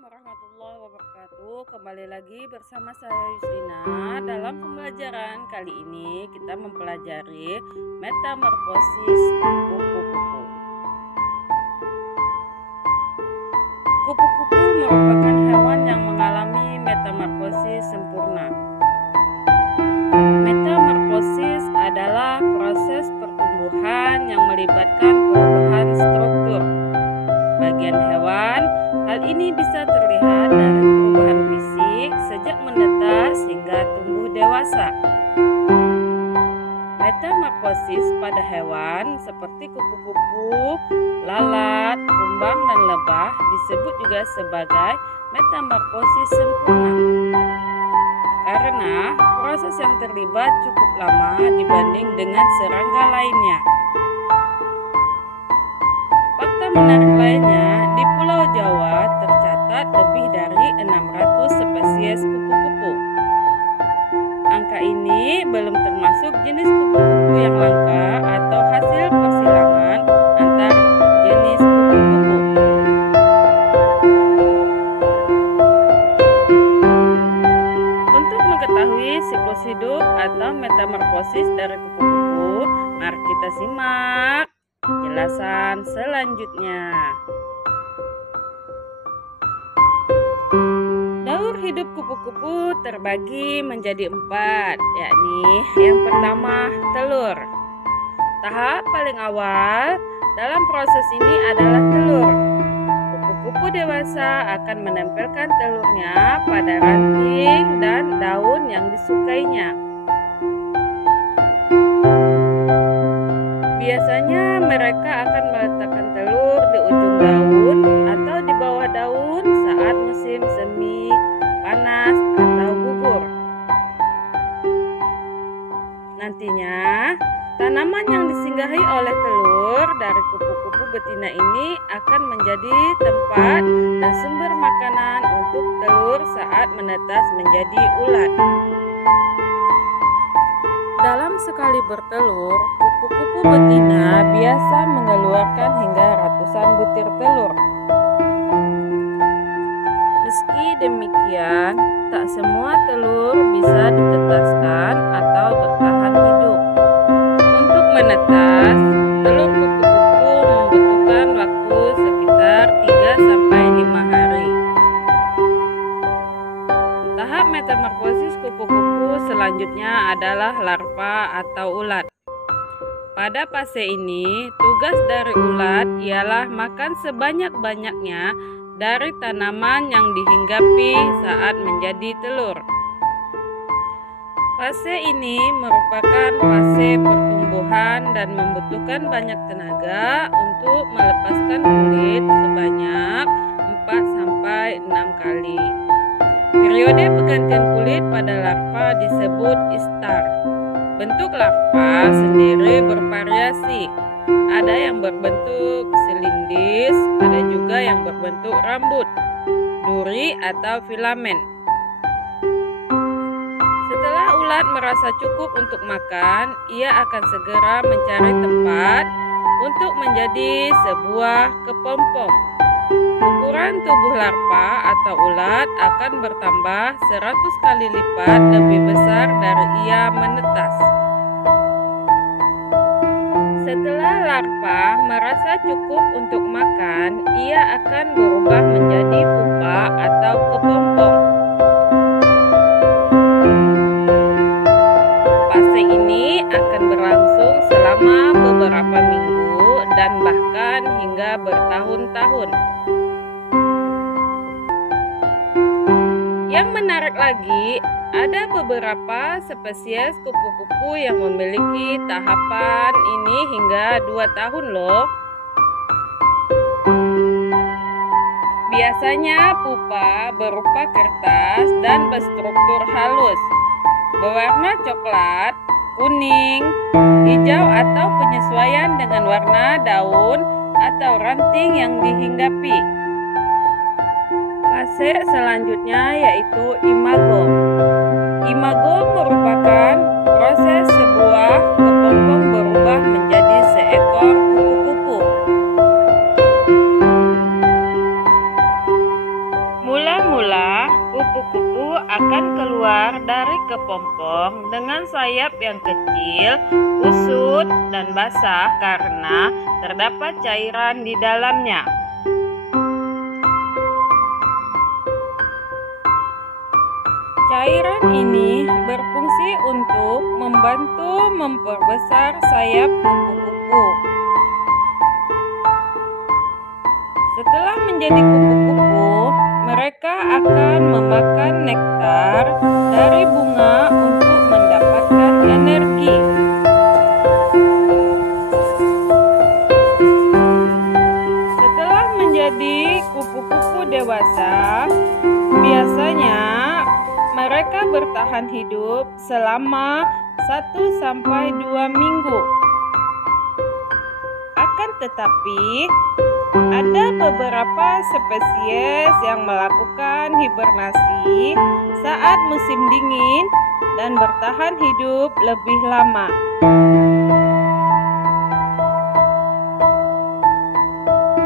Assalamualaikum warahmatullahi wabarakatuh. Kembali lagi bersama saya Yustina. Dalam pembelajaran kali ini kita mempelajari metamorfosis kupu-kupu. Kupu-kupu merupakan hewan yang mengalami metamorfosis sempurna. Metamorfosis adalah proses pertumbuhan yang melibatkan perubahan struktur bagian hewan. Hal ini bisa terlihat dari perubahan fisik sejak menetas hingga tumbuh dewasa. Metamorfosis pada hewan seperti kupu-kupu, lalat, kumbang, dan lebah disebut juga sebagai metamorfosis sempurna. Karena proses yang terlibat cukup lama dibanding dengan serangga lainnya. Fakta menarik lainnya, di Pulau Jawa tercatat lebih dari 600 spesies kupu-kupu. Angka ini belum termasuk jenis kupu-kupu yang langka atau hasil persilangan antar jenis kupu-kupu. Untuk mengetahui siklus hidup atau metamorfosis dari kupu-kupu, mari kita simak penjelasan selanjutnya. Daur hidup kupu-kupu terbagi menjadi 4, yakni yang pertama telur. Tahap paling awal dalam proses ini adalah telur. Kupu-kupu dewasa akan menempelkan telurnya pada ranting dan daun yang disukainya. Biasanya mereka akan meletakkan telur di ujung daun atau di bawah daun saat musim semi, panas, atau gugur. Nantinya, tanaman yang disinggahi oleh telur dari kupu-kupu betina ini akan menjadi tempat dan sumber makanan untuk telur saat menetas menjadi ulat. Dalam sekali bertelur, kupu-kupu betina biasa mengeluarkan hingga ratusan butir telur. Meski demikian, tak semua telur bisa ditetaskan atau bertahan hidup. Untuk menetas, telur kupu-kupu membutuhkan waktu sekitar 3-5 hari. Tahap metamorfosis kupu-kupu selanjutnya adalah larva atau ulat. Pada fase ini, tugas dari ulat ialah makan sebanyak-banyaknya dari tanaman yang dihinggapi saat menjadi telur. Fase ini merupakan fase pertumbuhan dan membutuhkan banyak tenaga untuk melepaskan kulit sebanyak 4-6 kali. Periode pergantian kulit pada larva disebut istar. Bentuk larva sendiri bervariasi. Ada yang berbentuk silindris, ada juga yang berbentuk rambut, duri atau filamen. Setelah ulat merasa cukup untuk makan, ia akan segera mencari tempat untuk menjadi sebuah kepompong. Ukuran tubuh larva atau ulat akan bertambah 100 kali lipat lebih besar dari ia menetas. Setelah larva merasa cukup untuk makan, ia akan berubah menjadi pupa atau kepompong. Fase ini akan berlangsung selama beberapa minggu dan bahkan hingga bertahun-tahun. Yang menarik lagi, ada beberapa spesies kupu-kupu yang memiliki tahapan ini hingga 2 tahun loh. Biasanya pupa berupa kertas dan berstruktur halus, berwarna coklat, kuning, hijau atau penyesuaian dengan warna daun atau ranting yang dihinggapi. Fase selanjutnya yaitu imago. Imago merupakan proses sebuah kepompong berubah menjadi seekor kupu-kupu. akan keluar dari kepompong dengan sayap yang kecil, kusut, dan basah karena terdapat cairan di dalamnya. Cairan ini berfungsi untuk membantu memperbesar sayap kupu-kupu. Setelah menjadi kupu-kupu, mereka akan memakan nektar dari bunga untuk mendapatkan energi. Setelah menjadi kupu-kupu dewasa, biasanya mereka bertahan hidup selama 1-2 minggu. Akan tetapi, ada beberapa spesies yang melakukan hibernasi saat musim dingin dan bertahan hidup lebih lama.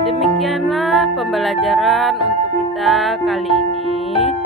Demikianlah pembelajaran untuk kita kali ini.